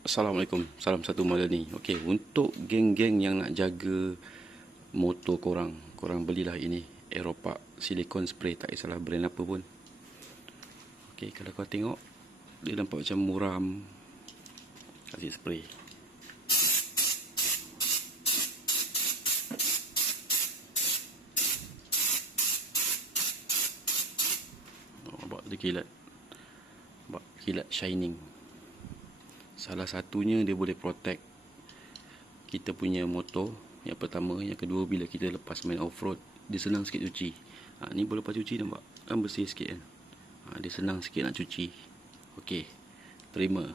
Assalamualaikum, salam satu Madani. Okey, untuk geng-geng yang nak jaga motor korang, korang belilah ini Aeropark silicone spray, tak kisahlah brand apa pun. Okey, kalau kau tengok dia nampak macam muram. Kasih spray. Nampak dia kilat. Nampak kilat shining. Salah satunya dia boleh protect kita punya motor. Yang pertama, yang kedua, bila kita lepas main off-road, dia senang sikit cuci. Ni boleh lepas cuci, nampak kan bersih sikit kan. Dia senang sikit nak cuci. Okey, terima.